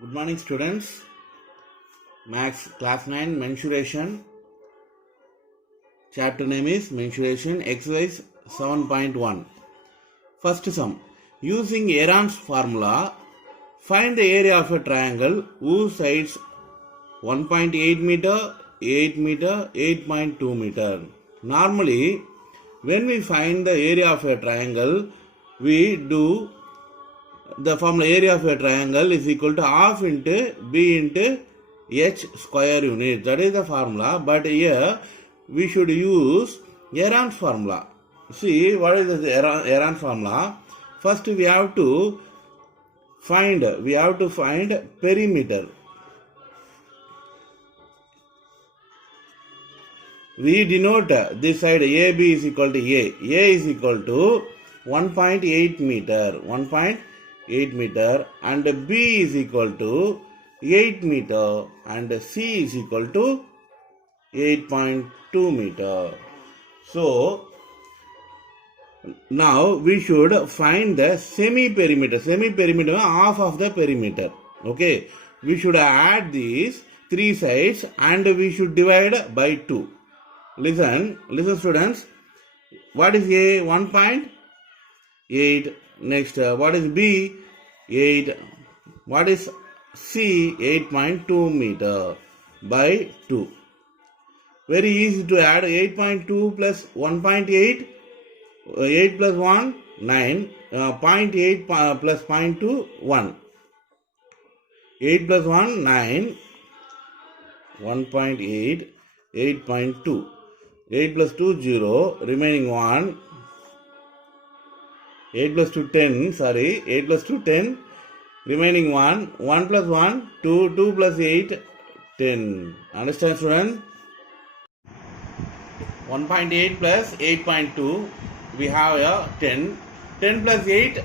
Good morning, students. Max class 9 mensuration. Chapter name is mensuration. Exercise 7.1. First sum. Using Heron's formula, find the area of a triangle whose sides 1.8 meter, 8 meter, 8.2 meter. Normally, when we find the area of a triangle, we do the formula area of a triangle is equal to half into b into h square unit. That is the formula. But here we should use Heron's formula. See, what is the Heron's formula? First we have to find perimeter. We denote this side AB is equal to A. A is equal to 1.8 meter. 1.8 meter and B is equal to 8 meter and C is equal to 8.2 meter. So, now we should find the semi-perimeter. Semi-perimeter half of the perimeter. Okay. We should add these three sides and we should divide by 2. Listen students. What is A? 1.8. Next, what is B? 8. What is C? 8.2 meter by 2. Very easy to add. 8.2 plus 1.8. 8 plus 1, 9. 0.8 plus 0.2, 1. 8 plus 1, 9. 1.8, 8.2. 8 plus 2, 0. Remaining 1. 8 plus 2, 10. 8 plus 2, 10. Remaining 1. 1 plus 1, 2. 2 plus 8, 10. Understand, students? 1.8 plus 8.2. We have a 10. 10 plus 8,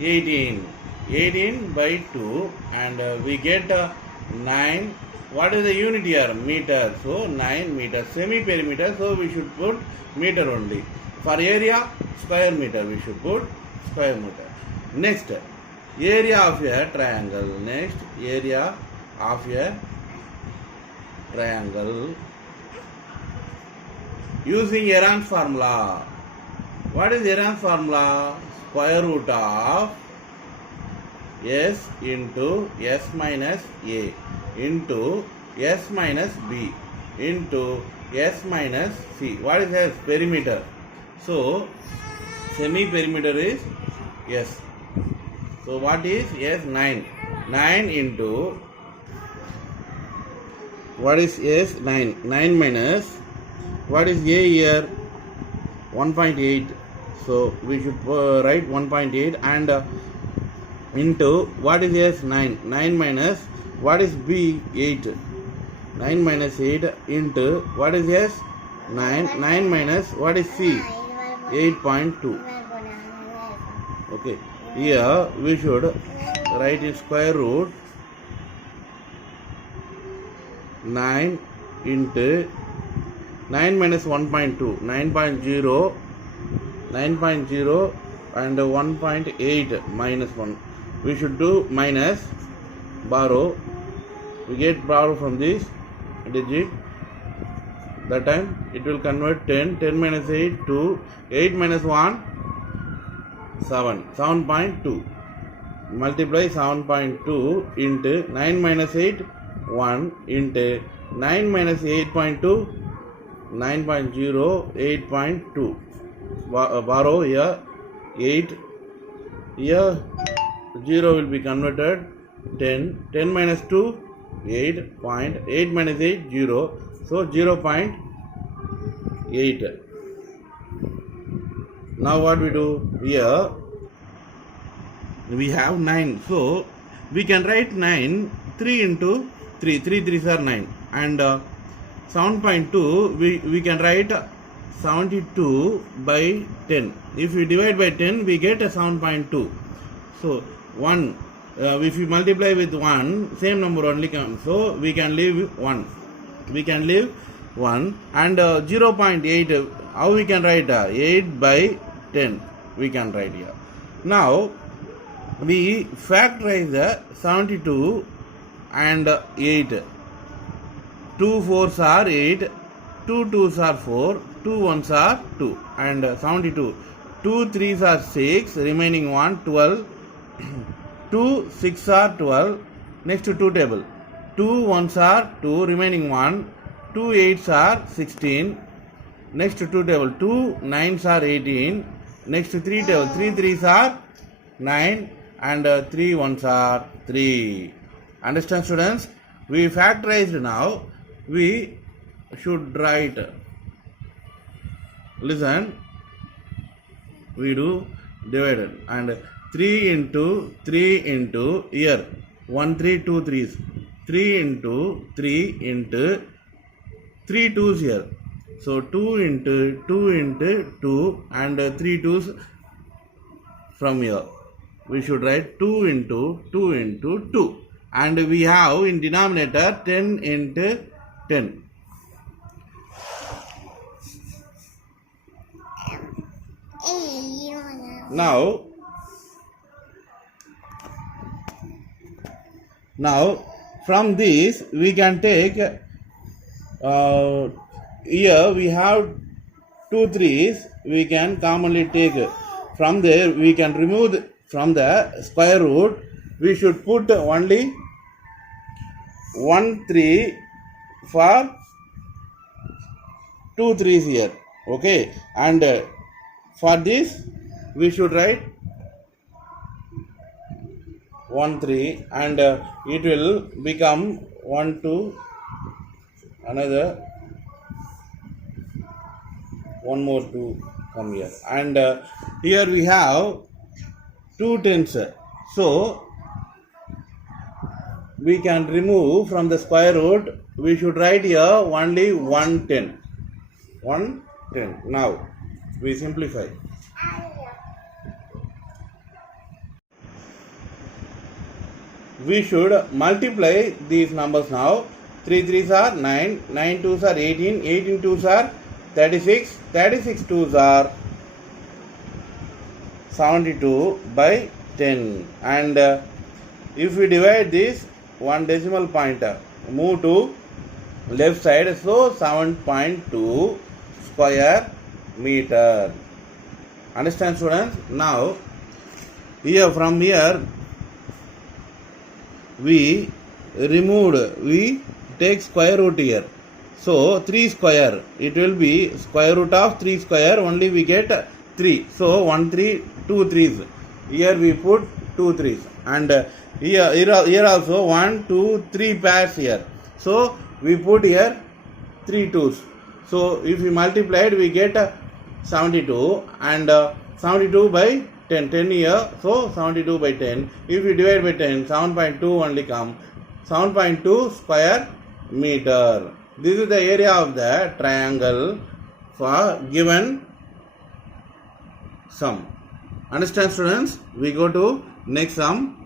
18. 18 by 2. And we get 9. What is the unit here? Meter. So 9 meters. Semi-perimeter. So we should put meter only. For area, square meter. We should put square meter. Next, area of a triangle. Next, area of a triangle. Using Heron's formula. What is Heron's formula? Square root of S into S minus A into S minus B into S minus C. What is S? Perimeter. So, semi-perimeter is S. So, what is S? 9. 9 into, what is S? 9. 9 minus, what is A here? 1.8. So, we should write 1.8 and into, what is S? 9. 9 minus, what is B? 8. 9 minus 8 into, what is S? 9. 9 minus, what is C? 8.2. Okay. Here we should write in square root 9 into 9 minus 1.2. 9.0. 9.0 and 1.8 minus 1. We should do minus, borrow. We get borrow from this digit. That time it will convert 10. 10 minus 8, 2. 8 minus 1, 7. 7.2. Multiply 7.2 into 9 minus 8, 1 into 9 minus 8.2, 9.0, 8.2. Borrow here 8. Here 0 will be converted 10. 10 minus 2, 8. 8 minus 8, 0. So 0.8. Now what we do? Here we have 9. So we can write 9. 3 into 3. 3 3s are 9. And 7.2 we can write 72 by 10. If we divide by 10 we get a 7.2. So 1. If we multiply with 1, same number only comes. So we can leave 1. We can leave 1 and 0.8. How we can write? 8 by 10 we can write here. Now we factorize the 72 and 8. 2 4s are 8, 2 2s are 4, 2 1s are 2, and 72. 2 3s are 6, remaining 1 12. 2 6 are 12. Next to 2 table. 2 1s are 2, remaining 1. 2 8s are 16. Next to 2 table. 2 9s are 18. Next to 3 table. 3 3s are 9 and 3 1s are 3. Understand, students? We factorized now. We should write. Listen. We do divided and 3 into 3 into here 1 3 2 3s 3 into 3 into 3 2s here, so 2 into 2 into 2 and 3 2s from here. We should write 2 into 2 into 2, and we have in denominator 10 into 10. Now from this we can take here we have 2 3s, we can commonly take. From there we can remove from the square root. We should put only 1 3 for 2 3s here. Okay, and for this we should write 1 3 and it will become 1 2 another one more 2 come here, and here we have 2 tens, so we can remove from the square root. We should write here only 1 10. Now we simplify. We should multiply these numbers now. 3 3s are 9, 9 2s are 18, 18 2s are 36, 36 2s are 72 by 10. And if we divide this one decimal point, move to left side, so 7.2 square meter. Understand, students? Now here from here we take square root here, so 3 square, it will be square root of 3 square, only we get 3, so 1 3 2 3s, here we put 2 3s, and here also 1 2 3 pairs here, so we put here 3 2s, so if we multiplied we get 72, and 72 by 10 here, so 72 by 10. If we divide by 10, 7.2 only come. 7.2 square meter. This is the area of the triangle for given sum. Understand, students? We go to next sum.